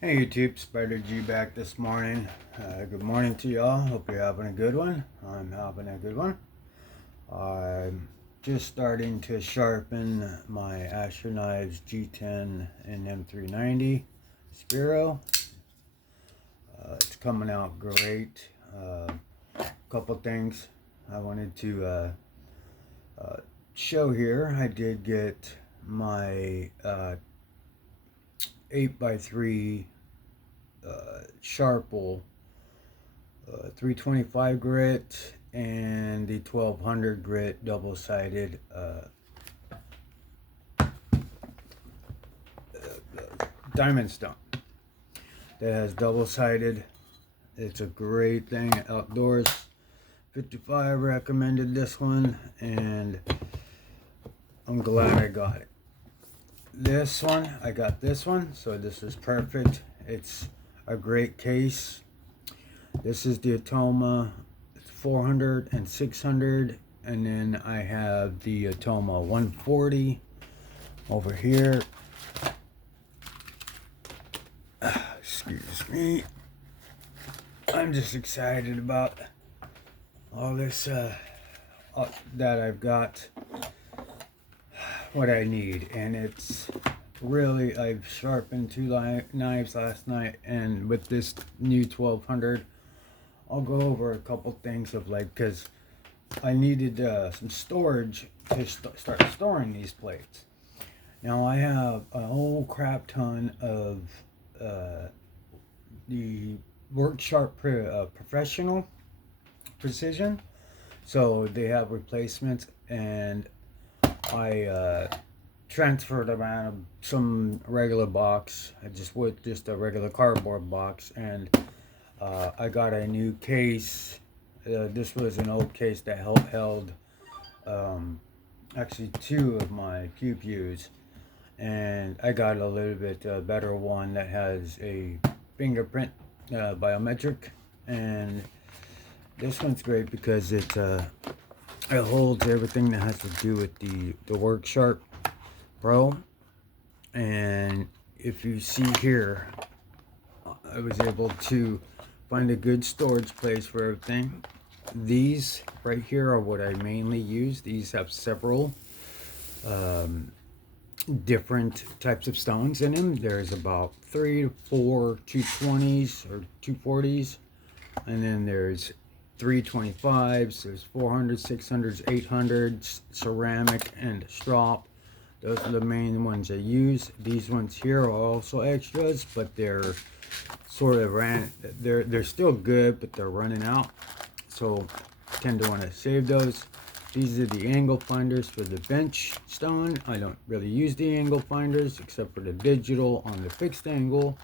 Hey YouTube, Spider G back this morning. Good morning to y'all. Hope you're having a good one. I'm having a good one. I'm just starting to sharpen my Asher Knives G10 and M390 Spiro. It's coming out great. Couple things I wanted to show here. I did get my 8x3 Sharple 325 grit and the 1200 grit double-sided diamond stone that has double-sided. It's a great thing outdoors. 55 recommended this one, and I'm glad I got it. This one, I got this one, so this is perfect. It's a great case. This is the Atoma 400 and 600, and then I have the Atoma 140 over here. Excuse me. I'm just excited about all this that I've got what I need, and it's really, I've sharpened two knives last night, and with this new 1200 I'll go over a couple things of like, because I needed some storage to start storing these plates. Now I have a whole crap ton of the Work Sharp Professional Precision, so they have replacements, and I transferred them out of some regular box. I just with just a regular cardboard box, and I got a new case. This was an old case that held actually two of my pew pews, and I got a little bit better one that has a fingerprint biometric, and this one's great because it holds everything that has to do with the Work Sharp Pro. And if you see here, I was able to find a good storage place for everything. These right here are what I mainly use. These have several different types of stones in them. There's about 3 to 4 220s or 240s, and then there's 325s, there's 400s, 600s, 800s, ceramic, and strop. Those are the main ones I use. These ones here are also extras, but they're sort of they're still good, but they're running out, so I tend to want to save those. These are the angle finders for the bench stone. I don't really use the angle finders except for the digital on the fixed angle.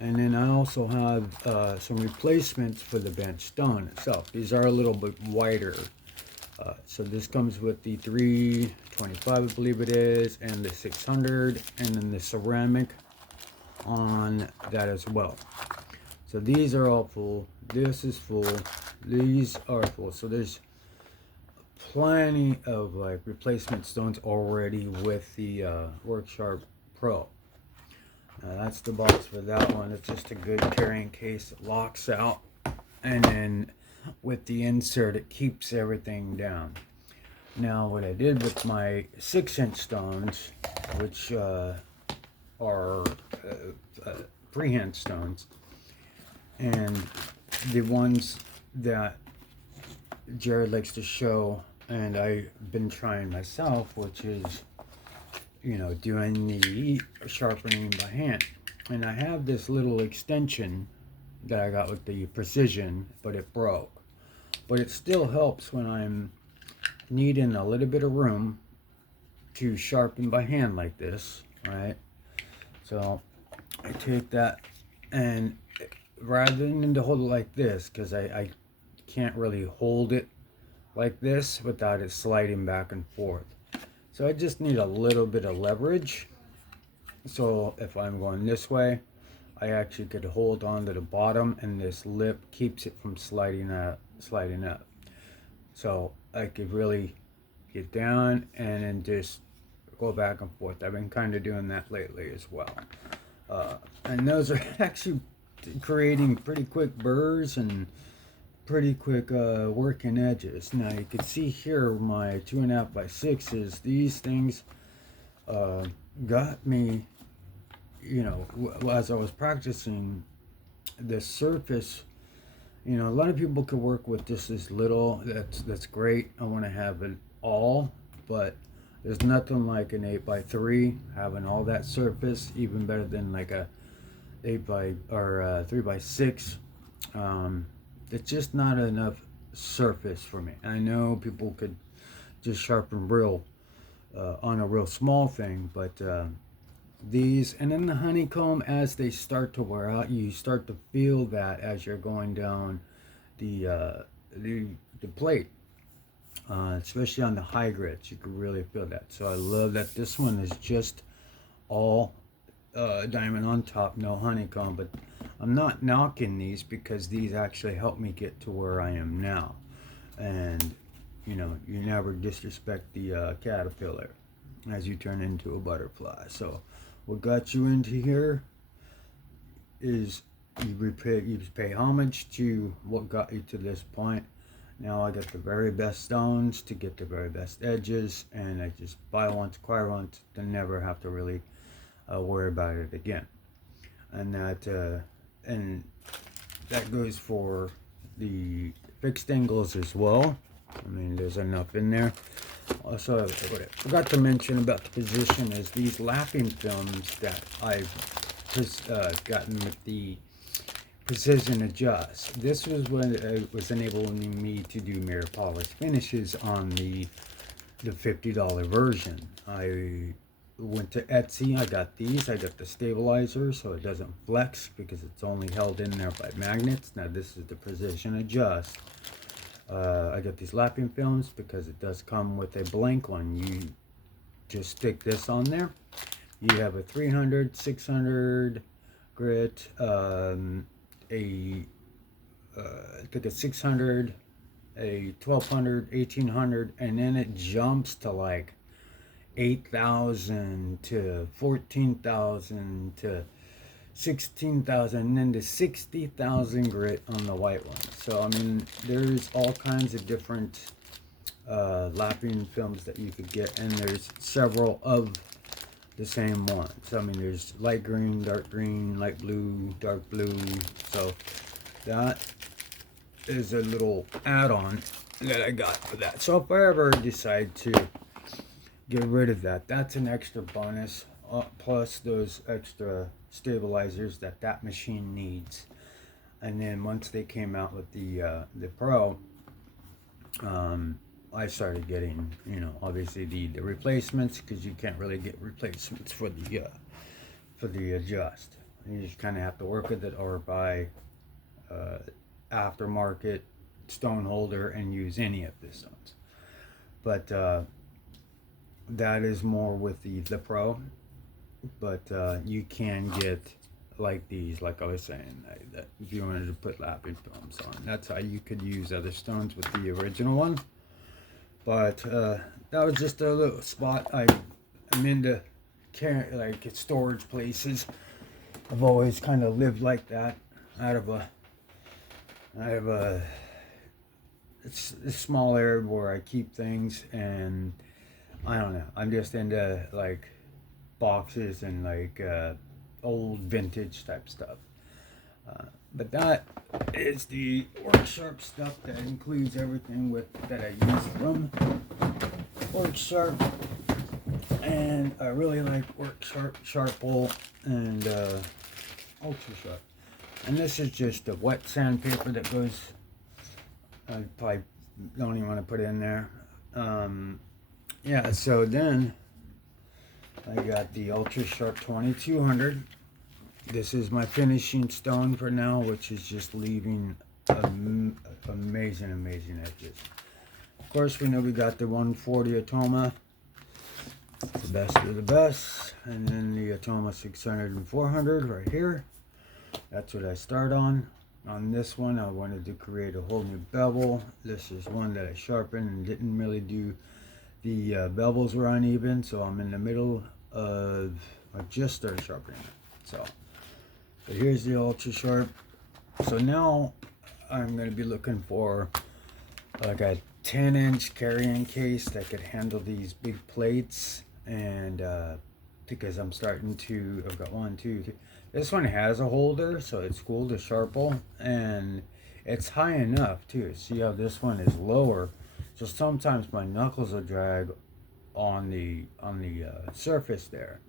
And then I also have some replacements for the bench stone itself. These are a little bit wider. So this comes with the 325, I believe it is, and the 600, and then the ceramic on that as well. So these are all full. This is full. These are full. So there's plenty of like replacement stones already with the Work Sharp Pro. That's the box for that one. It's just a good carrying case. It locks out, and then with the insert it keeps everything down. Now what I did with my 6-inch stones, which are freehand stones, and the ones that Jared likes to show and I've been trying myself, which is, you know, doing the sharpening by hand. And I have this little extension that I got with the Precision, but it broke. But it still helps when I'm needing a little bit of room to sharpen by hand like this, right? So I take that, and rather than to hold it like this, because I can't really hold it like this without it sliding back and forth. So I just need a little bit of leverage. So if I'm going this way, I actually could hold on to the bottom, and this lip keeps it from sliding up. So I could really get down and then just go back and forth. I've been kind of doing that lately as well. And those are actually creating pretty quick burrs and pretty quick working edges. Now you can see here my 2.5 by 6s. These things got me, you know, as I was practicing the surface. You know, a lot of people could work with just as little. That's great. I want to have it all, but there's nothing like an 8x3 having all that surface. Even better than like a 3x6. It's just not enough surface for me. I know people could just sharpen real on a real small thing, but these, and then the honeycomb, as they start to wear out, you start to feel that as you're going down the plate, especially on the high grits. You can really feel that. So I love that this one is just all diamond on top, no honeycomb. But I'm not knocking these because these actually help me get to where I am now. And you know, you never disrespect the caterpillar as you turn into a butterfly. So what got you into here is you pay homage to what got you to this point. Now I got the very best stones to get the very best edges, and I just buy once, acquire once, to never have to really worry about it again. And that goes for the fixed angles as well. I mean, there's enough in there. Also, what I forgot to mention about the position is these lapping films that I've gotten with the precision adjust. This was when it was enabling me to do mirror polish finishes on the $50 version. I went to Etsy. I got these. I got the stabilizer so it doesn't flex because it's only held in there by magnets. Now this is the precision adjust. I got these lapping films because it does come with a blank one. You just stick this on there. You have a 300, 600 grit, I think a 600, a 1200, 1800, and then it jumps to like 8,000 to 14,000 to 16,000, and then to 60,000 grit on the white one. So I mean, there's all kinds of different lapping films that you could get, and there's several of the same one. So I mean, there's light green, light blue, dark blue. So that is a little add-on that I got for that. So if I ever decide to get rid of that, that's an extra bonus, plus those extra stabilizers that machine needs. And then once they came out with the Pro, I started getting, you know, obviously the replacements, because you can't really get replacements for the adjust. You just kind of have to work with it, or buy aftermarket stone holder and use any of the stones. But that is more with the Pro. But you can get like these, like I was saying, that if you wanted to put lapping films on, that's how you could use other stones with the original one. But that was just a little spot. I'm into like storage places. I've always kind of lived like that, out of a small area where I keep things, and I don't know, I'm just into like boxes and like old vintage type stuff. But that is the Work Sharp stuff. That includes everything that I use from Work Sharp, and I really like Work Sharp, Sharpple, and Ultra Sharp. And this is just a wet sandpaper that goes. I probably don't even want to put it in there. Yeah. So then I got the Ultra Sharp 2200. This is my finishing stone for now, which is just leaving amazing edges. Of course, we know we got the 140 Atoma, the best of the best, and then the Atoma 600 and 400 right here. That's what I start on. On this one, I wanted to create a whole new bevel. This is one that I sharpened and didn't really do. The bevels were uneven, so I'm in the middle of, I just started sharpening it. So But here's the ultra sharp. So now I'm going to be looking for like a 10-inch carrying case that could handle these big plates. And because I'm starting to, I've got one, two, three. This one has a holder, so it's cool to sharple. And it's high enough too. See how this one is lower. So sometimes my knuckles will drag on the surface there.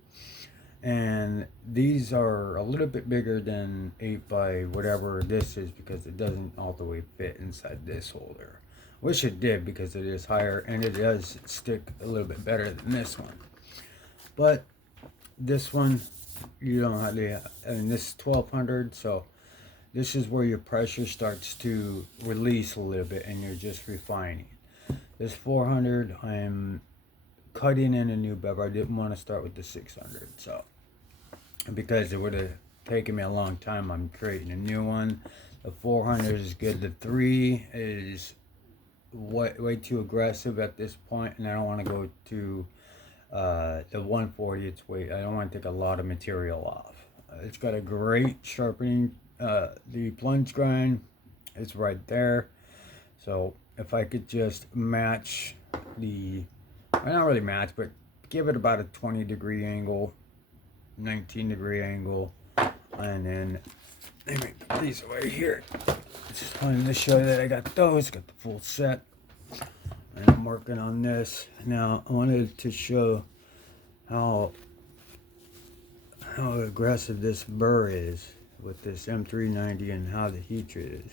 And these are a little bit bigger than 8 by whatever this is, because it doesn't all the way fit inside this holder. Wish it did, because it is higher and it does stick a little bit better than this one. But this one, you don't have to, and this is 1200, so this is where your pressure starts to release a little bit and you're just refining. This 400, I'm cutting in a new bevel. I didn't want to start with the 600, so because it would have taken me a long time, I'm creating a new one. The 400 is good. The 3 is way too aggressive at this point, and I don't want to go to the 140. It's way, I don't want to take a lot of material off. It's got a great sharpening. The plunge grind is right there, so if I could just match the, well, not really match, but give it about a 20-degree angle, 19-degree angle, and then let me put these away here. Just wanted to show you that I got those, got the full set, and I'm working on this. Now I wanted to show how aggressive this burr is with this M390 and how the heat treat is.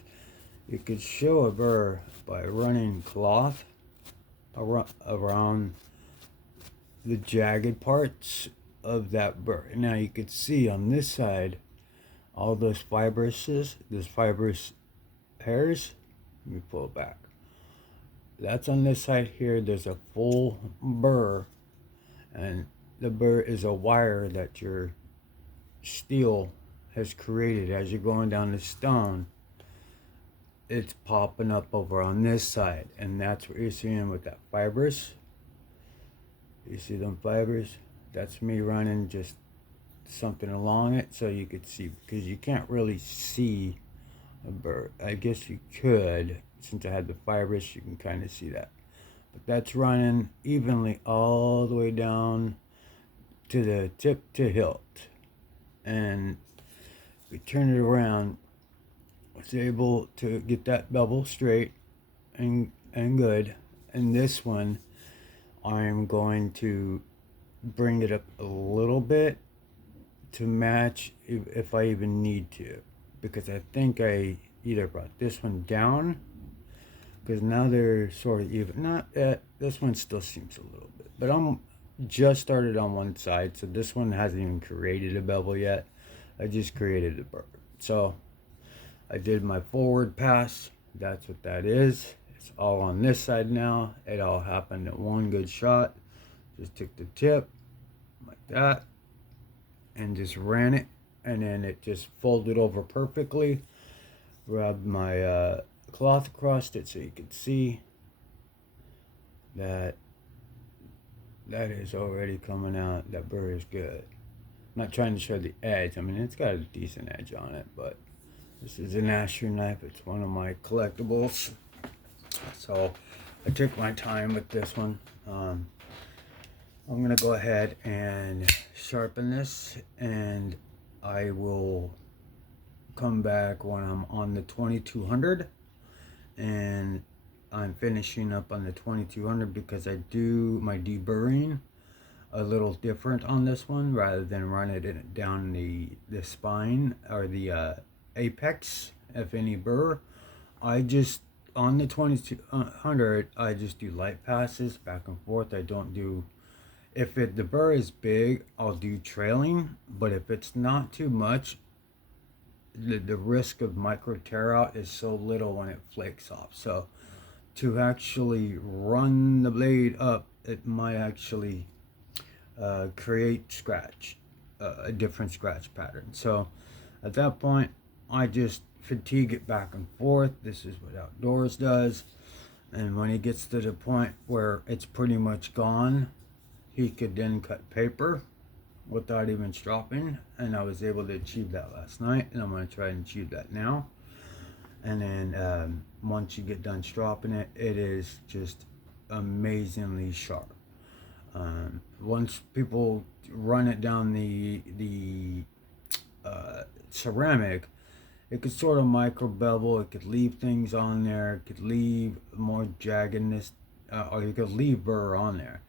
You could show a burr by running cloth around the jagged parts of that burr. Now you could see on this side all those fibrous hairs. Let me pull it back. That's on this side here. There's a full burr, and the burr is a wire that your steel has created as you're going down the stone. It's popping up over on this side, and that's what you're seeing with that fibrous. You see them fibers? That's me running just something along it so you could see, because you can't really see a burr. I guess you could, since I had the fibrous, you can kind of see that. But that's running evenly all the way down to the tip to hilt. And we turn it around, I was able to get that bevel straight and good. And this one, I'm going to bring it up a little bit to match if I even need to, because I think I either brought this one down, because now they're sort of even. Not that this one still seems a little bit, but I'm just started on one side, so this one hasn't even created a bevel yet. I just created a burr. So I did my forward pass. That's what that is. It's all on this side now. It all happened at one good shot. Just took the tip like that and just ran it, and then it just folded over perfectly. Rubbed my cloth across it so you could see that that is already coming out. That burr is good. I'm not trying to show the edge. I mean, it's got a decent edge on it, but this is an Asher knife. It's one of my collectibles. So I took my time with this one. I'm going to go ahead and sharpen this, and I will come back when I'm on the 2200, and I'm finishing up on the 2200 because I do my deburring a little different on this one, rather than run it down the spine or the apex of any burr. I just, on the 2200, I just do light passes back and forth. I don't do, if the burr is big, I'll do trailing, but if it's not too much, the risk of micro tear out is so little when it flakes off. So to actually run the blade up, it might actually create scratch, a different scratch pattern. So at that point, I just fatigue it back and forth. This is what Outdoors does. And when it gets to the point where it's pretty much gone, he could then cut paper without even stropping, and I was able to achieve that last night, and I'm going to try and achieve that now. And then once you get done stropping it, it is just amazingly sharp. Once people run it down the ceramic, it could sort of micro bevel. It could leave things on there. It could leave more jaggedness, or you could leave burr on there.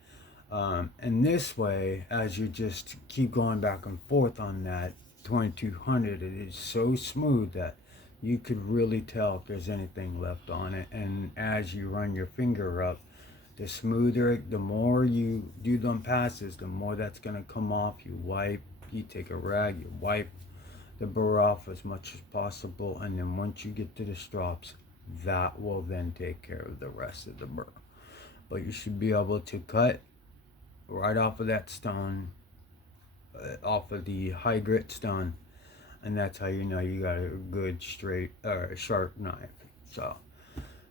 And this way, as you just keep going back and forth on that 2200, it is so smooth that you could really tell if there's anything left on it. And as you run your finger up, the smoother, the more you do them passes, the more that's going to come off. You wipe, you take a rag, you wipe the burr off as much as possible, and then once you get to the strops, that will then take care of the rest of the burr. But you should be able to cut right off of that stone, off of the high grit stone, and that's how you know you got a good straight sharp knife. So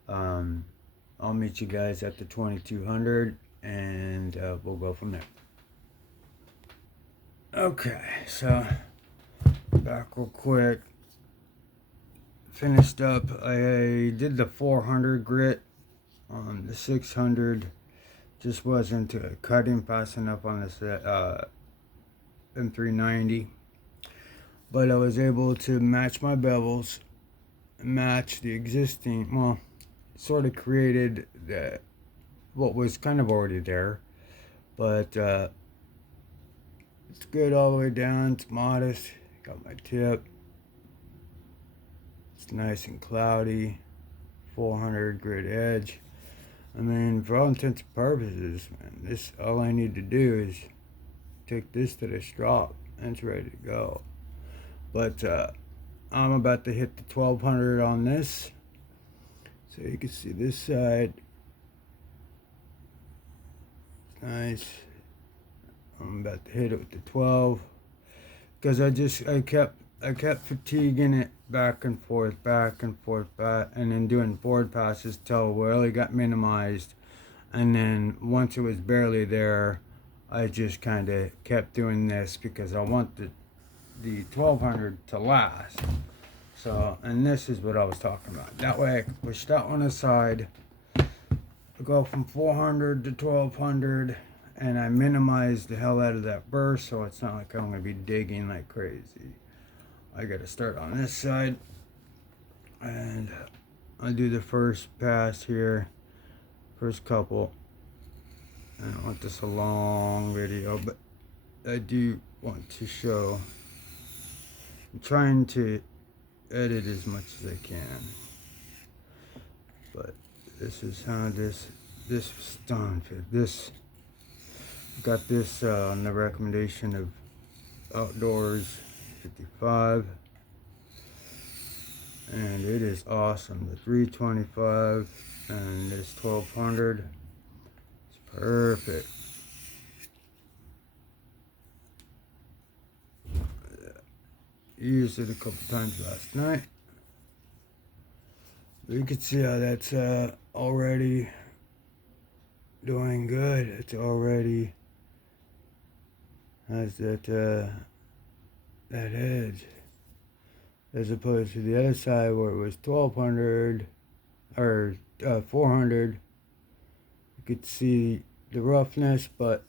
I'll meet you guys at the 2200, and we'll go from there. Okay, so back real quick. Finished up. I did the 400 grit. The 600 just wasn't cutting fast enough on this M390, but I was able to match my bevels, match the existing, well, sort of created what was kind of already there, but it's good all the way down. It's modest. Got my tip. It's nice and cloudy. 400 grit edge. I mean, for all intents and purposes, man, this, all I need to do is take this to the strop and it's ready to go. But I'm about to hit the 1200 on this, so you can see this side. It's nice. I'm about to hit it with the 12 because I kept fatiguing it back and forth, back, and then doing forward passes till it really got minimized. And then once it was barely there, I just kind of kept doing this because I want the 1200 to last. So, and this is what I was talking about. That way I can push that one aside, go from 400 to 1200, and I minimize the hell out of that burr, so it's not like I'm going to be digging like crazy. I got to start on this side, and I'll do the first pass here, first couple. I don't want this a long video, but I do want to show. I'm trying to edit as much as I can, but this is how this was done. This got this on the recommendation of Outdoors 55, and it is awesome. The 325 and this 1200, it's perfect. Used it a couple times last night. You can see how that's already doing good. It's already has that edge, as opposed to the other side where it was 1200 or 400. You could see the roughness, but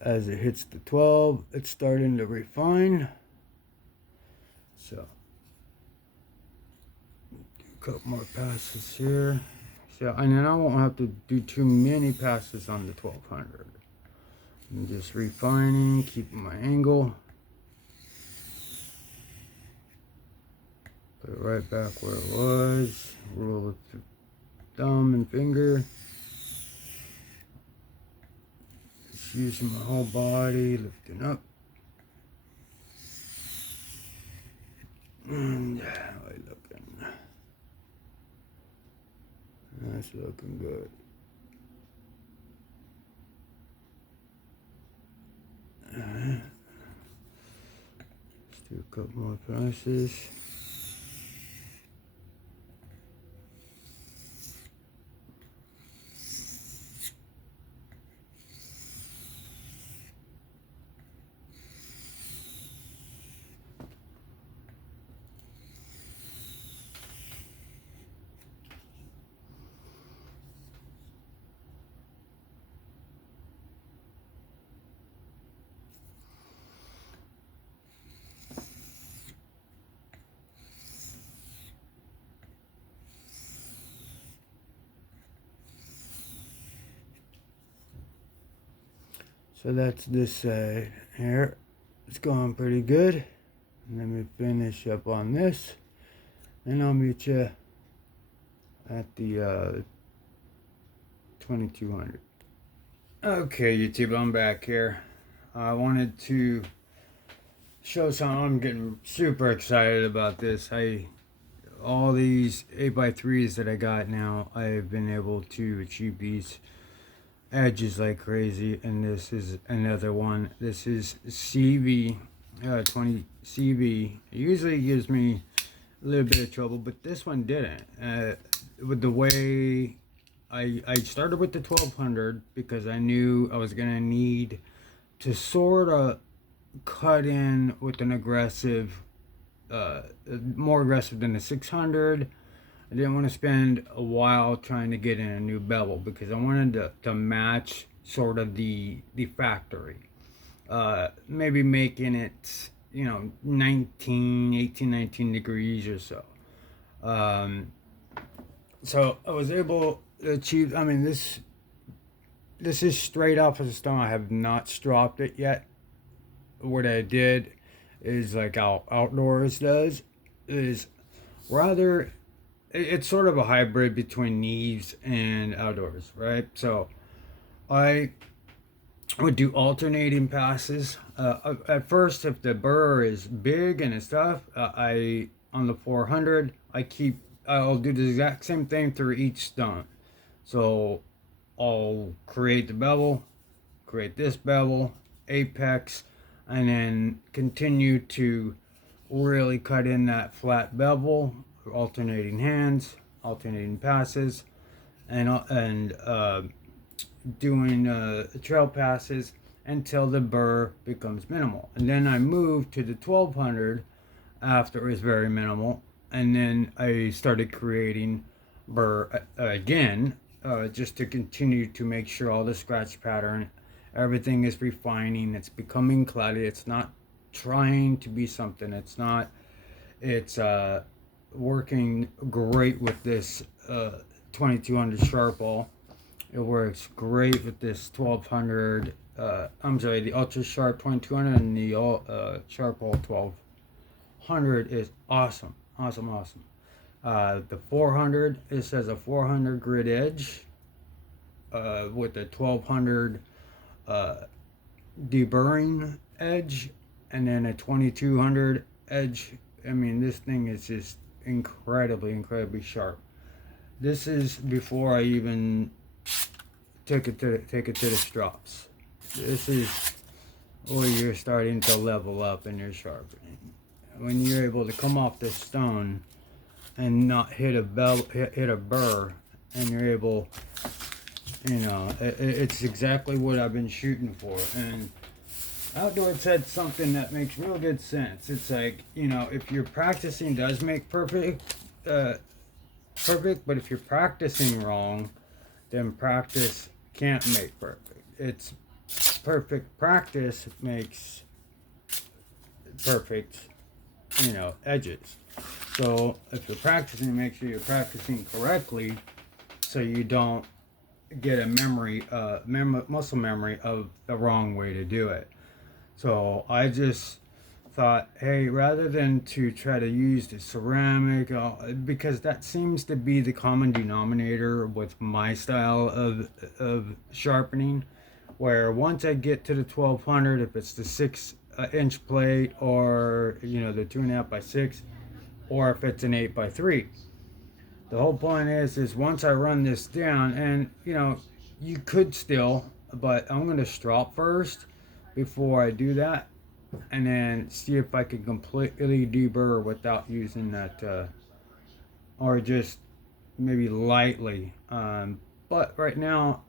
as it hits the 12, it's starting to refine. So, a couple more passes here. So, and then I won't have to do too many passes on the 1200. I'm just refining, keeping my angle. Put it right back where it was. Roll it through thumb and finger. Just using my whole body, lifting up. And how are we looking? That's looking good. Let's do a couple more passes. So that's this side here. It's going pretty good. Let me finish up on this, and I'll meet you at the 2200. Okay, YouTube, I'm back here. I wanted to show something. I'm getting super excited about this. All these 8x3s that I got now, I've been able to achieve these edges like crazy, and this is another one. This is CV 20 CV. It usually gives me a little bit of trouble, but this one didn't. With the way I started with the 1200 because I knew I was gonna need to sort of cut in with an aggressive, more aggressive than the 600. I didn't want to spend a while trying to get in a new bevel because I wanted to match sort of the factory. Maybe making it, 19 degrees or so. So I was able to achieve, I mean, this is straight off of the stone. I have not stropped it yet. What I did is like Outdoors does, is rather, it's sort of a hybrid between Neves and Outdoors, right? So I would do alternating passes. At first, if the burr is big and it's tough, I on the 400, I'll do the exact same thing through each stone. So I'll create the bevel, create this bevel, apex, and then continue to really cut in that flat bevel, alternating hands, alternating passes, and doing trail passes until the burr becomes minimal. And then I moved to the 1200 after it was very minimal, and then I started creating burr again, just to continue to make sure all the scratch pattern, everything is refining, it's becoming cloudy, it's not trying to be something, it's working great with this 2200 sharp ball. It works great with this 1200, I'm sorry, the ultra sharp 2200, and the sharp ball 1200 is awesome. The 400, it says a 400 grit edge with the 1200 deburring edge, and then a 2200 edge. I mean, this thing is just incredibly sharp. This is before I even take it to the strops. This is where you're starting to level up in your sharpening. When you're able to come off this stone and not hit a burr, and you're able, it's exactly what I've been shooting for. And Outdoor said something that makes real good sense. It's like, if your practicing does make perfect, but if you're practicing wrong, then practice can't make perfect. It's perfect practice makes perfect, edges. So if you're practicing, make sure you're practicing correctly, so you don't get a muscle memory of the wrong way to do it. So I just thought, hey, rather than to try to use the ceramic, because that seems to be the common denominator with my style of sharpening, where once I get to the 1200, if it's the 6-inch plate, or the 2.5x6, or if it's an 8x3, the whole point is once I run this down, and you could still, but I'm going to strop first before I do that, and then see if I can completely deburr without using that, or just maybe lightly. But right now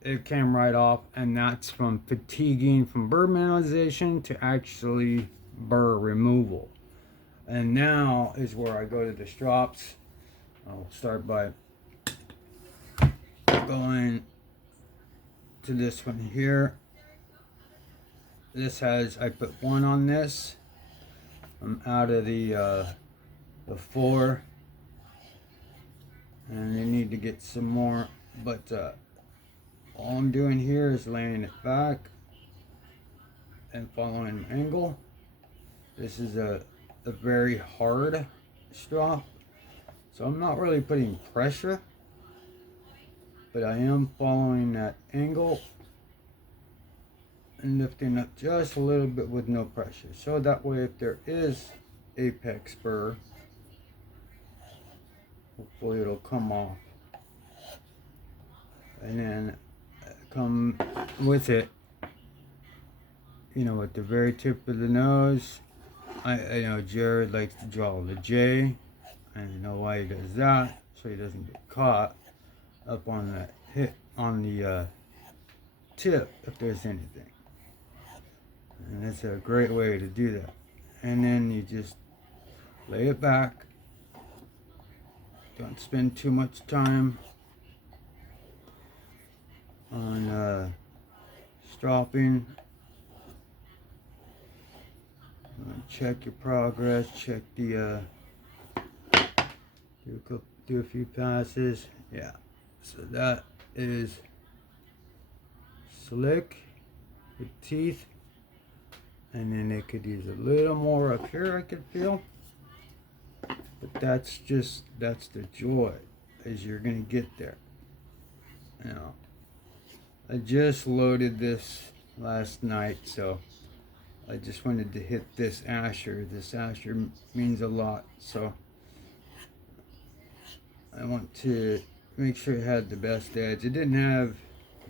it came right off, and that's from fatiguing from burr mineralization to actually burr removal. And now is where I go to the strops. I'll start by going to this one here. This I put 1 on this. I'm out of the 4, and you need to get some more, but all I'm doing here is laying it back, and following angle. This is a very hard strop, so I'm not really putting pressure, but I am following that angle and lifting up just a little bit with no pressure. So that way if there is apex burr, hopefully it'll come off. And then come with it, you know, at the very tip of the nose. I know Jared likes to draw the J. I know why he does that, so he doesn't get caught up on the tip if there's anything. And it's a great way to do that. And then you just lay it back. Don't spend too much time on stropping. Check your progress. Check the do a few passes. Yeah. So that is slick with teeth, and then it could use a little more up here, I could feel, but that's the joy, as you're gonna get there. Now I just loaded this last night, so I just wanted to hit this Asher. This Asher means a lot, so I want to make sure it had the best edge. It didn't have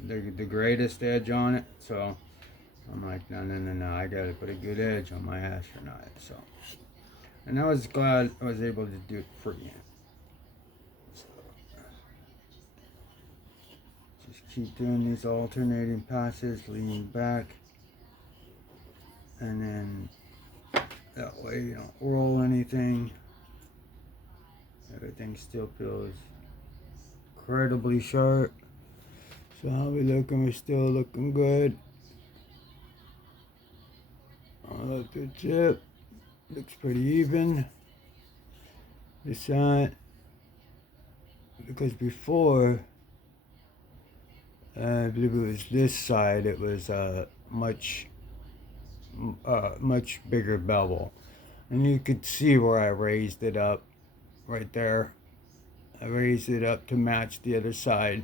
the greatest edge on it, so I'm like, no, I gotta put a good edge on my Asher knife. So, and I was glad I was able to do it freehand. So, just keep doing these alternating passes, leaning back, and then that way you don't roll anything. Everything still feels incredibly sharp. So how we looking? We're still looking good. On up the tip, looks pretty even. This side, because before, I believe it was this side, it was much bigger bevel, and you could see where I raised it up right there. I raised it up to match the other side.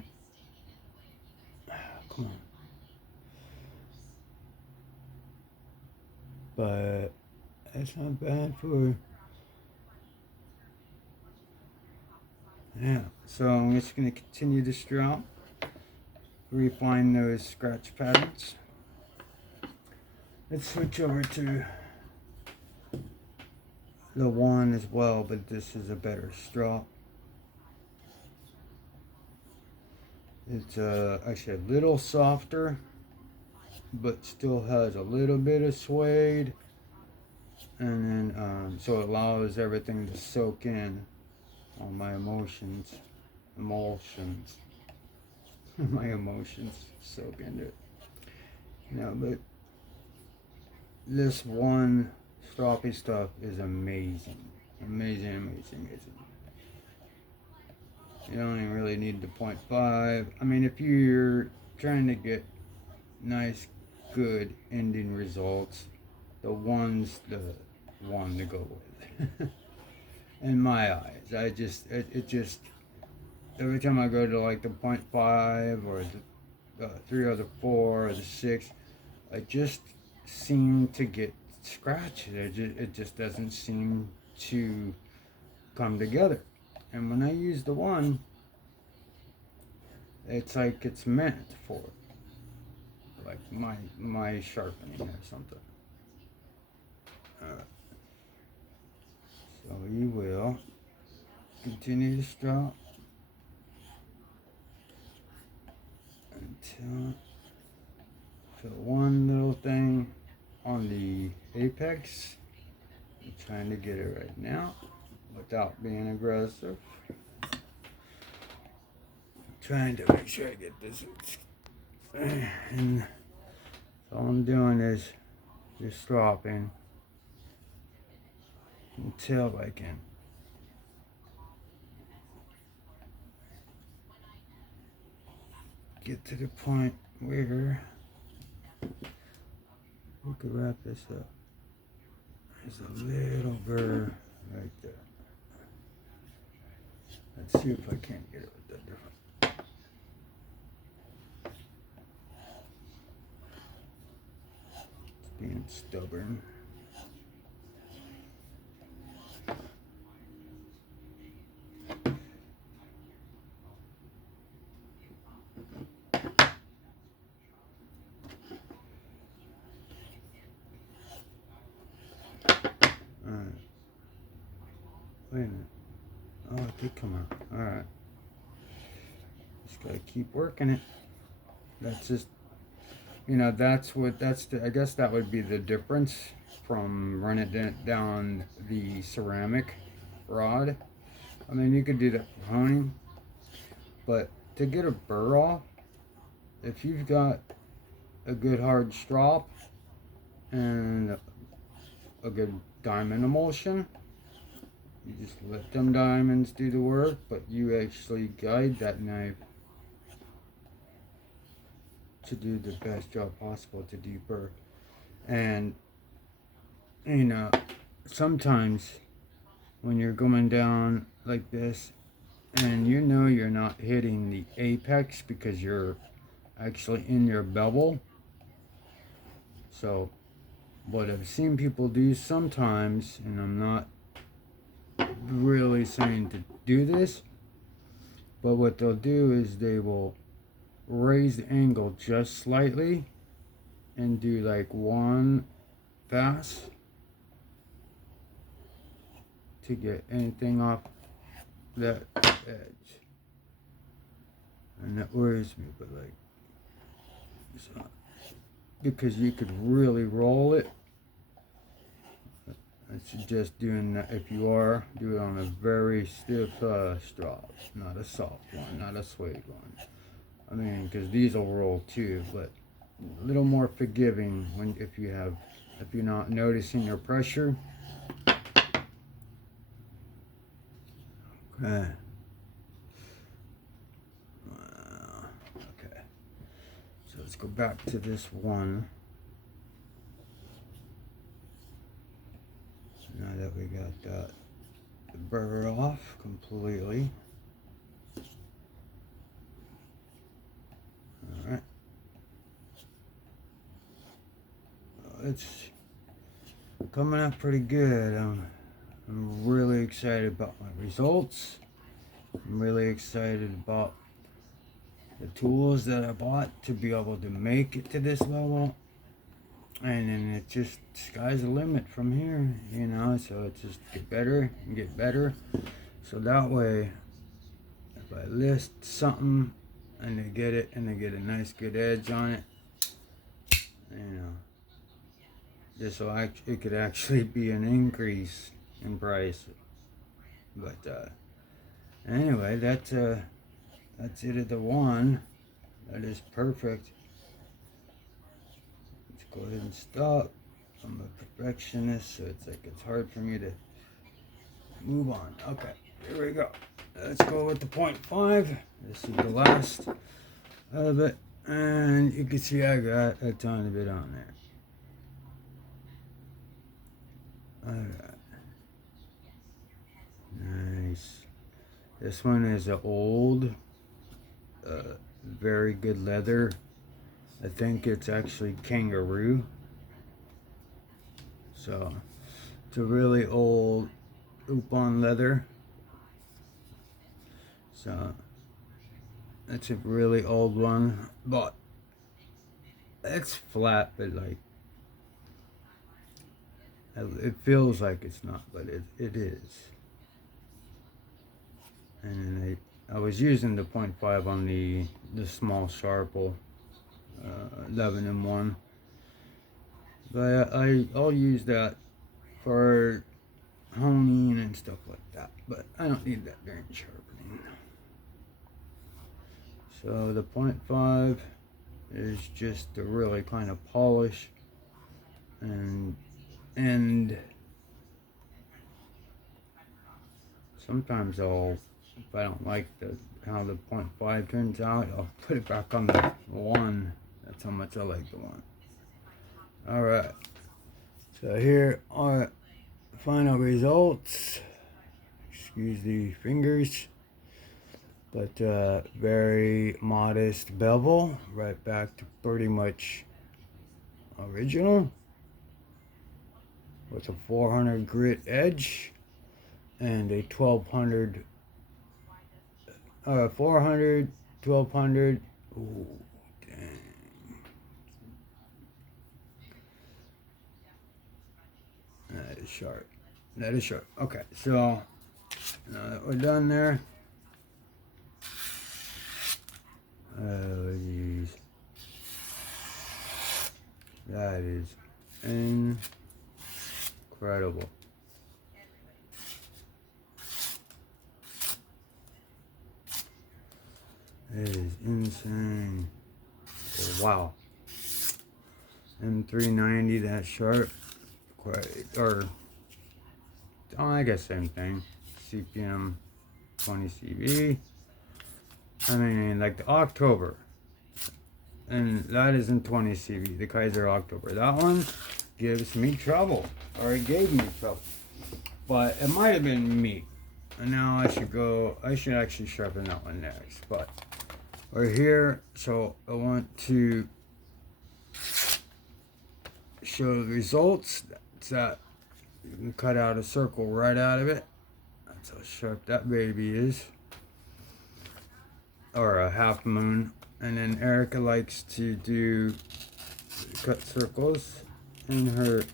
Come on. But that's not bad for, yeah. So I'm just going to continue to strop, refine those scratch patterns. Let's switch over to the one as well, but this is a better strop. It's actually a little softer, but still has a little bit of suede, and then so it allows everything to soak in, all my emulsions, my emotions soak into it. But this one stroppy stuff is amazing. You don't even really need the 0.5. I mean, if you're trying to get nice, good ending results, the one's the one to go with. In my eyes, it just, every time I go to like the 0.5 or the 3 or the 4 or the 6, I just seem to get scratched. It just doesn't seem to come together. And when I use the one, it's like it's meant for it. Like my sharpening or something. So you will continue to strop until feel one little thing on the apex. I'm trying to get it right now without being aggressive. Trying to make sure I get this. And all I'm doing is just stropping until I can get to the point where we could wrap this up. There's a little burr right there. Let's see if I can't get it with the different. It's being stubborn. Wait a minute. Oh, it did come out. Alright. Just gotta keep working it. That's just, you know, I guess that would be the difference from running it down the ceramic rod. I mean, you could do that for honing, but to get a burr off, if you've got a good hard strop and a good diamond emulsion, you just let them diamonds do the work, but you actually guide that knife to do the best job possible to deburr. And, you know, sometimes when you're going down like this and you know you're not hitting the apex because you're actually in your bevel. So what I've seen people do sometimes, and I'm not really saying to do this, but what they'll do is they will raise the angle just slightly and do like one pass to get anything off that edge. And that worries me, but like, so, because you could really roll it. I suggest doing that. If you are, do it on a very stiff strop, not a soft one, not a suede one. I mean, because these will roll too, but a little more forgiving if you're not noticing your pressure. Okay. Okay. So let's go back to this one. Now that we got the burr off completely. Alright. It's coming up pretty good. I'm really excited about my results. I'm really excited about the tools that I bought to be able to make it to this level. And then it just, sky's the limit from here, you know, so it's just get better and get better. So that way, if I list something and they get it and they get a nice good edge on it, you know, this will it could actually be an increase in price. But anyway, that's it at the one. That is perfect. Let's go ahead and stop. I'm a perfectionist, so it's hard for me to move on. Okay, here we go. Let's go with the 0.5. This is the last of it, and you can see I got a tiny bit on there. Alright. Nice. This one is an old, very good leather. I think it's actually kangaroo. So it's a really old Upon leather. So it's a really old one, but it's flat, but like it feels like it's not, but it is. And then I was using the 0.5 on the small Sharple 11-in-1, but I'll use that for honing and stuff like that, but I don't need that during sharpening. So the 0.5 is just to really kind of polish and sometimes if I don't like how the 0.5 turns out, I'll put it back on the 1. That's how much I like the 1. Alright, so here are the final results. Excuse the fingers. But very modest bevel, right back to pretty much original. With a 400 grit edge and a 1200, 400, 1200. Ooh, dang. That is sharp. That is sharp. Okay, so now that we're done there. Oh, geez. That is incredible. It is insane. Oh, wow. M390, that sharp. Quite, or, oh, I guess same thing. CPM 20 CV. I mean, like the October. And that isn't 20 CV, the Kaiser October. That one gives me trouble. Or it gave me trouble. But it might have been me. And now I should actually sharpen that one next. But we're here, so I want to show the results. That's that. You can cut out a circle right out of it. That's how sharp that baby is. Or a half moon. And then Erica likes to do cut circles in her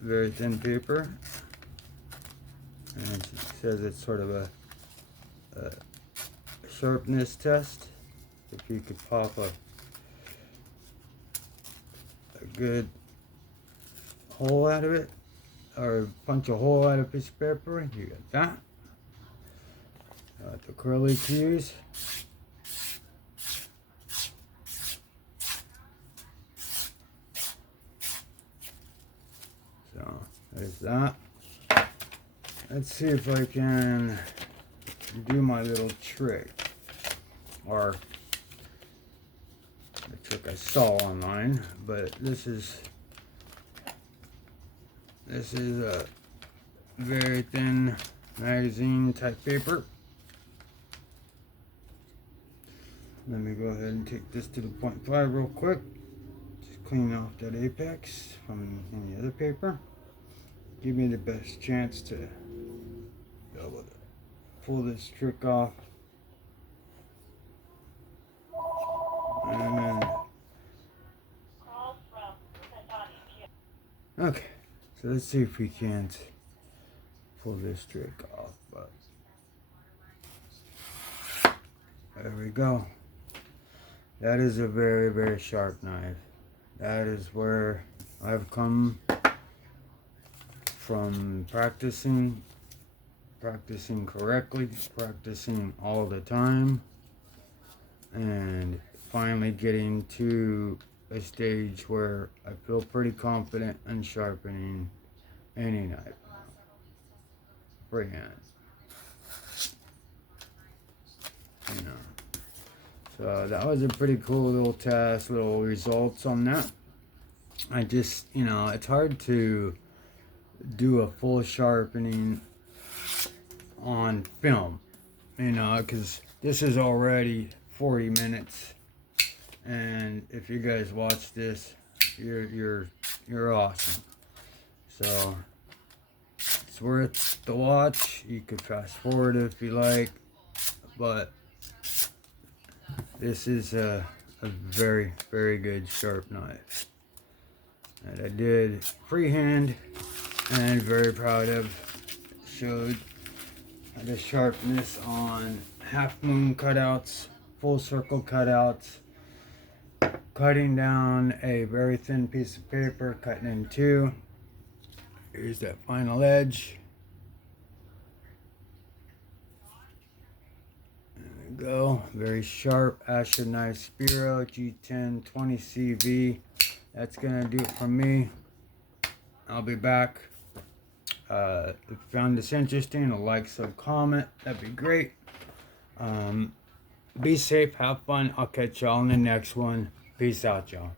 very thin paper. And she says it's sort of a sharpness test. If you could pop a good hole out of it, or punch a hole out of a piece of paper, you got that. Got the curly cues. So there's that. Let's see if I can do my little trick, or the trick I saw online. But this is a very thin magazine type paper. Let me go ahead and take this to the 0.5 real quick. Just clean off that apex from any other paper. Give me the best chance to be able to pull this trick off. And okay, so let's see if we can't pull this trick off. But there we go. That is a very, very sharp knife. That is where I've come from, practicing correctly, practicing all the time, and finally getting to a stage where I feel pretty confident in sharpening any knife. Freehand. You know. So that was a pretty cool little test, little results on that. I just, it's hard to do a full sharpening on film, because this is already 40 minutes, and if you guys watch this, you're awesome. So it's worth the watch. You could fast forward if you like, but this is a very, very good sharp knife that I did freehand, and very proud of. Showed the sharpness on half moon cutouts, full circle cutouts, cutting down a very thin piece of paper, cutting in two. Here's that final edge. There we go. Very sharp Asher knife, Spiro G10 20 CV. That's gonna do it for me. I'll be back. If you found this interesting, a like, sub, comment, that'd be great. Be safe, have fun. I'll catch y'all in the next one. Peace out, y'all.